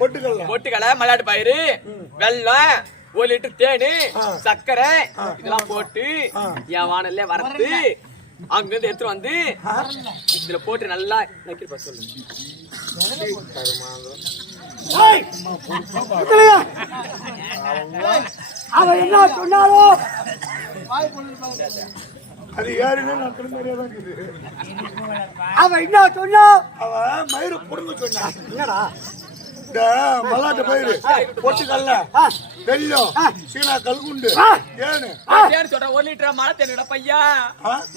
பொட்டுக்கடலை மல்லாட்டு பயிறு வெல்லம் 1 லிட்டர் தேனு சர்க்கரை இதெல்லாம் போட்டு என் வானல்ல வறுத்து அங்க இருந்து எடுத்து வந்து இதுல போட்டு நல்லா நக்கிருப்பா சொல்லு. அவன் என்ன சொன்னாலும் அது யாருன்னு நான் தெரியாதான் இருக்குது. அவன் என்ன சொன்னா அவன் மயிறு புடுங்க சொன்னான். என்னடா இந்த மல்லாட்டு பயிறு பொட்டுக்கல்ல வெல்லம் சீனா கல்குண்டு தேனு தேனு சொல்ற 1 லிட்டர் மழை தேனுடா பையா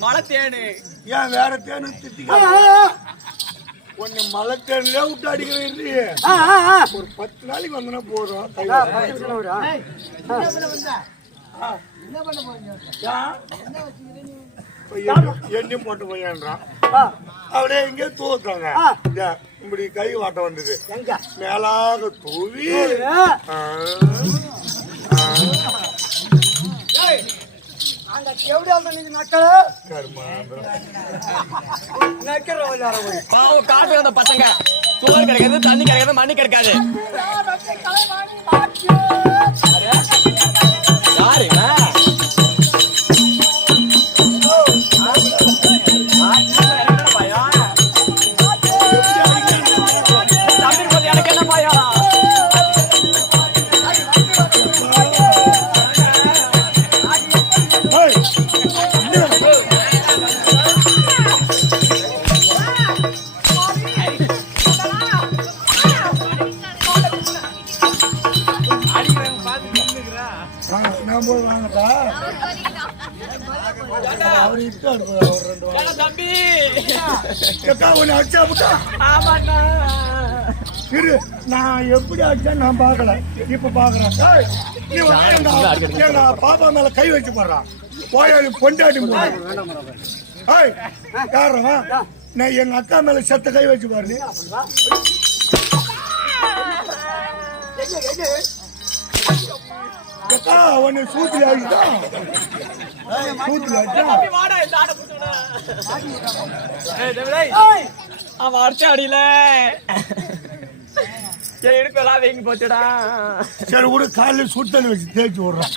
மழை தேனு ஏன் வேற தேனு திட்டிக்க ஒன்னு மழை தேன்லயே விட்டு அடிக்கிற ஒரு 10 நாளைக்கு வந்தனா போதும். எண்ணெயும் போட்டு போயான்றான் அப்படியே இங்கே தூத்தாங்க. இப்படி கை வாட்டம் வந்தது மேலாக தூவி பசங்க சோறு கிடைக்காது தண்ணி கிடைக்காது மண்ணி கிடைக்காது. யாருங்க நான் எப்படி அடிச்சா நான் பாக்கல இப்ப பாக்குறேன். எங்க பாப்பா மேல கை வச்சு போடுறான் போய் பொண்டாட்டி காரணம் நான் எங்க அக்கா மேல செத்த கை வச்சு பாரு. அக்கா அவனை சூத்துல ஆகிட்டான் சூத்துல அவன் அடிச்ச அடியில இடுப்பெல்லாம் வீங்கி போச்சுடா. சரி ஒரு காலையில் சுத்தல் வச்சு தேய்ச்சி விடுறான்.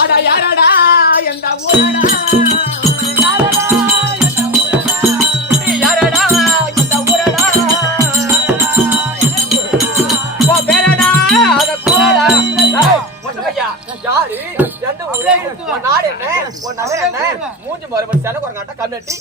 அடா யாரடா எந்த ஊரடா யாரடா எந்த ஊரடா பேரடா அத கூடடா யாரு எந்த ஊரே நாடு என்ன உன் நகர் என்ன மூஞ்சி மறுபடி செல குறங்காட்ட கண்ணட்டி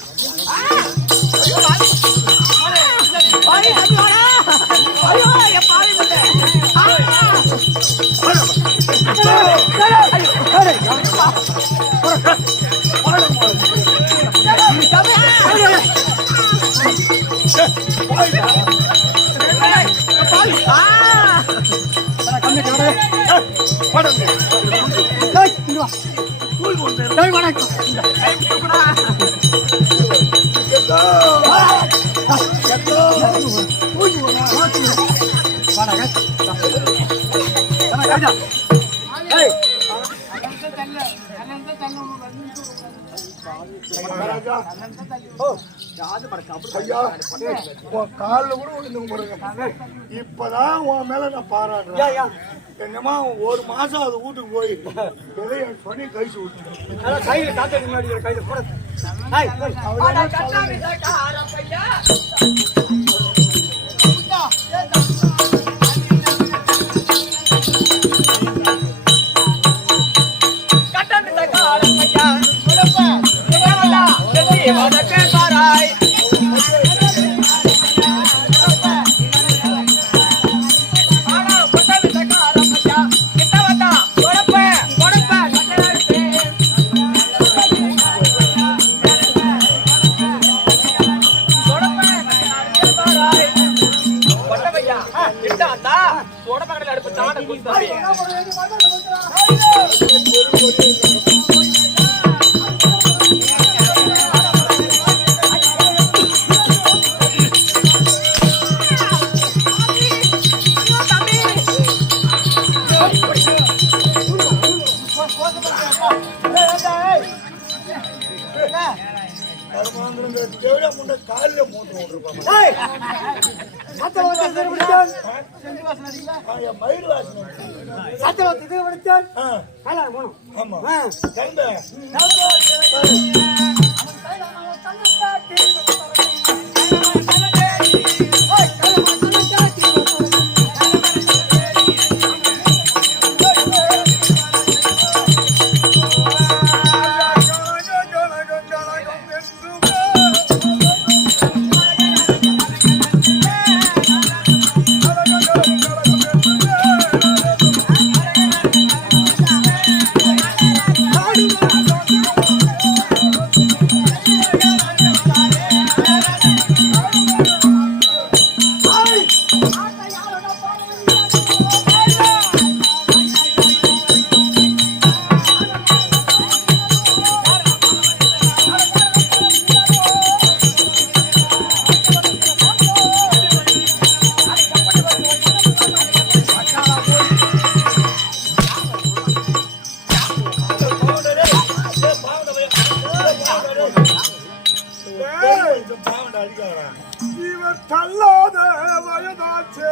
காலில் கூட விழுந்து இப்பதான் உன் மேல நான் பாராட்டுறேன். என்னமா 1 மாசம் அது வீட்டுக்கு போய் பண்ணி கழிச்சு விட்டு கையில காத்து முன்னாடி கையில கூட கருமாந்திரம் தேவையா முண்டை காலில் மூட்டு விட்டுருப்பாங்க. ஏய், சத்தியவாதி இது விடுச்சான். மயில் வாசனை. சத்தியவாதி இது விடுச்சான். கல்யாணம் போகணும். ஆமா ஆ. கிளம்பு. இவர் தள்ளாத வயதாச்சே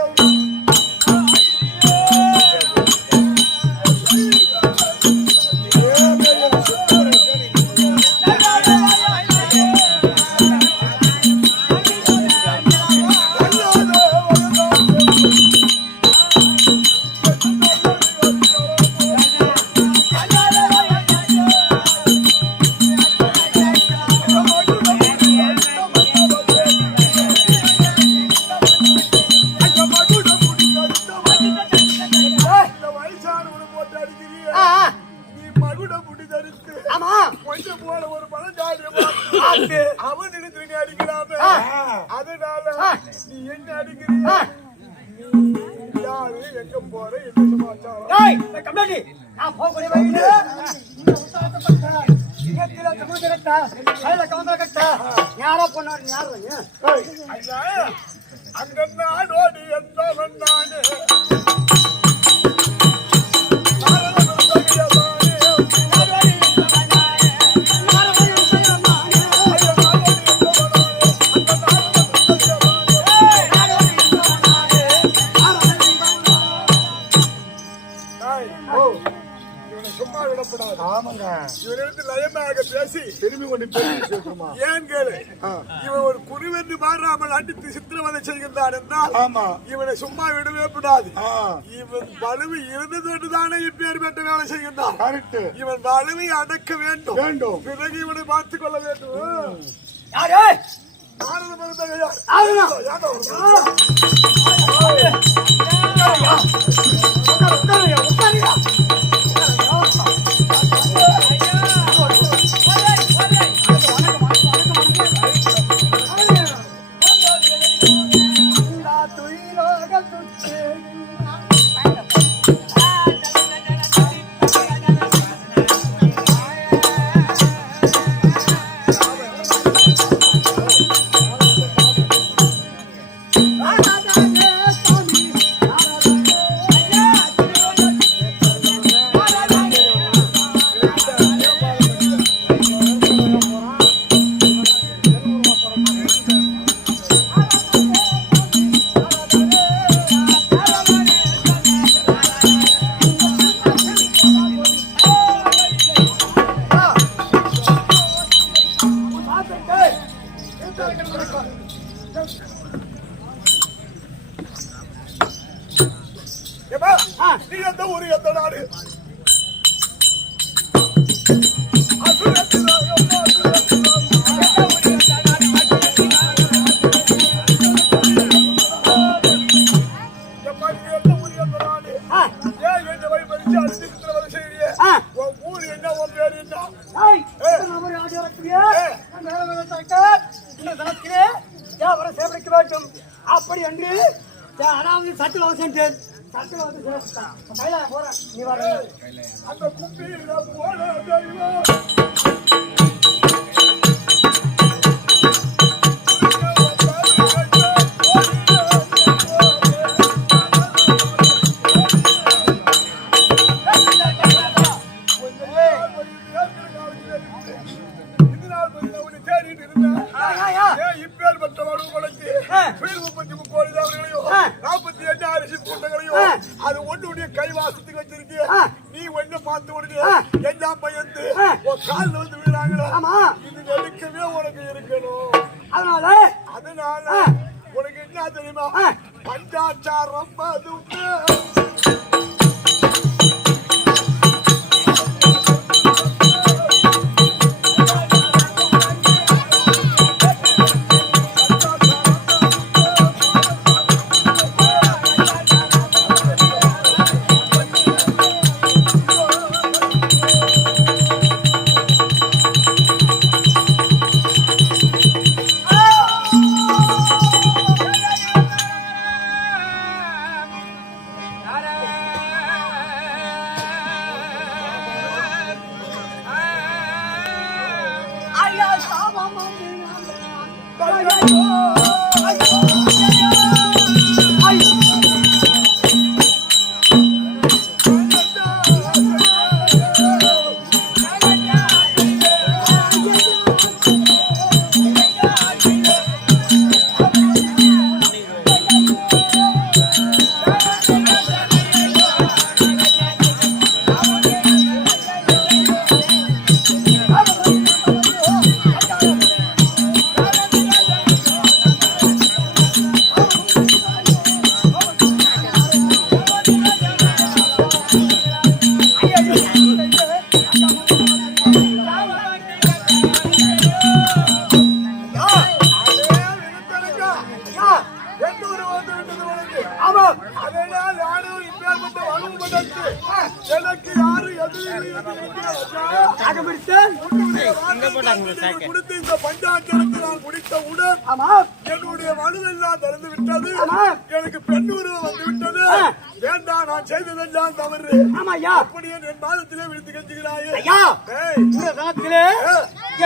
அவன் நினைத்து அடிக்கிறாம அதனால நீ என்ன அடிக்கிறீங்க யாரு எங்க போற என்ன சமாச்சாரம் ஏய், கம்மாடி, நான் போகக்கூடிய வழியில இங்கத்தில சமுதிரத்தா, கையில கவுந்தரக்கட்டா, யாரா பொண்ணாரு, யாரு நீ? ஐயா அங்க நாடோடி என்றவன் நானே சும்மா விடப்படாது. ஆமாங்க, இவனிடத்து லயமாக பேசி திரும்பி கொண்டு பேசுமா ஏன் கேளு. இவன் ஒரு குருவென்று மாறாமல் அடித்து சித்திரவதை செய்கின்றான் என்றால் ஆமா இவனை சும்மா விடவே கூடாது. இவன் வலுவை இருந்தது தானே இப்பேர் பெற்ற வேலை செய்கின்றான். இவன் வலுவை அடக்க வேண்டும் வேண்டும் பிறகு இவனை பார்த்துக் கொள்ள வேண்டும். யாரு? நாரத மருந்தகையா நீ எந்த ஊரு எந்த நாடு? ஊர் என்ன உன் பேர் என்ன? அப்படி என்று அனாவது சத்தியவாதி சென்றேன். சத்தியவாதி கையில போறேன். நீ வர அந்த கும்பியில போன தெய்வம் வந்து உன் கால்ல வந்து விழுறாங்களா? ஆமா. இது நெருக்கமே உனக்கு இருக்கணும். அதனால உனக்கு என்ன தெரியுமா? பஞ்சாச்சாரம் பதுமை எனக்கு யாரு கொடுத்து இந்த பஞ்சாட்சரத்தை நான் முடித்தவுடன் என்னுடைய மனுவெல்லாம் திறந்து விட்டது. எனக்கு பெண் உருவம் வந்து விட்டது. வேண்டாம், நான் செய்ததெல்லாம் தவறு. அப்படியே என் பாதத்திலே விழுத்து கெஞ்சுகிறாயே.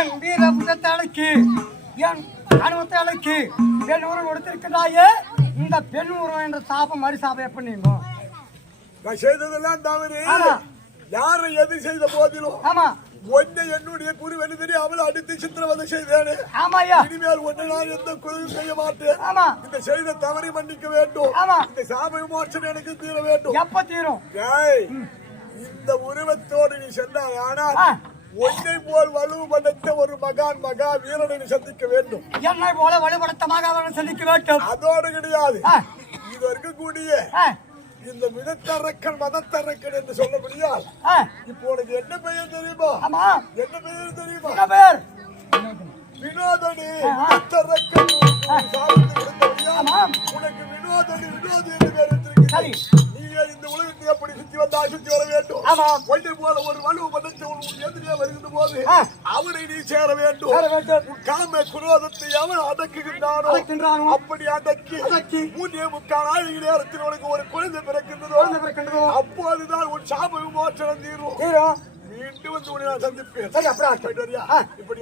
என் வீர புதத்தாளுக்கு என் அனுபவத்தாளுக்கு பெண் உருவம் கொடுத்திருக்கிறாயே. இந்த பெண் உருவம் என்ற சாபம் மறு சாபம் எப்படி நீங்க? நான் செய்ததெல்லாம் தவறு. யாரை எது செய்த போதிலும் ஒன்னை என்னுடைய குருவெனு தெரியாமல் அடித்து சித்திரவதை செய்தேனே. இனிமேல் ஒன்னை நான் எந்த குருவும் செய்ய மாட்டேன். இந்த செய்த தவறை மன்னிக்க வேண்டும். இந்த சாப விமோசனம் எனக்கு தீர வேண்டும். எப்ப தீரும்? இந்த உருவத்தோடு நீ சென்றாய். ஆனால் ஒன்னை போல் வலுப்படுத்த ஒரு மகா வீரனை சந்திக்க வேண்டும். என்னை போல வலுப்படுத்த மகாவீரனை சந்திக்க வேண்டும். அதோடு கிடையாது, இது இருக்கக்கூடிய இந்த மிதத்தரக்கன் மதத்தரக்கன் என்று சொல்ல முடியாது. இப்போ உனக்கு என்ன பெயர் தெரியுமா? என்ன பெயர் தெரியுமா? வினோதனி மிதத்தரக்கன். உனக்கு வினோதனி என்று பேர் வச்சிருக்க. நீயே இந்த உலகத்தை எப்படி சுத்தி வந்தா சுத்தி வர வேண்டும். ஒன்றை போல ஒரு வலுவு பதத்தை எதிரே வருகின்ற போது அவரை நீ சேர வேண்டும். காம குரோதத்தை அவன் அடக்குகின்றானோ அப்படி அடக்கி 3.25 நாள் நேரத்தில் உனக்கு ஒரு குழந்தை பிறக்கின்றதோ அப்போதுதான் உன் சாப விமோசனம் தீரும். மீண்டும் வந்து உன்னை நான் சந்திப்பேன். இப்படி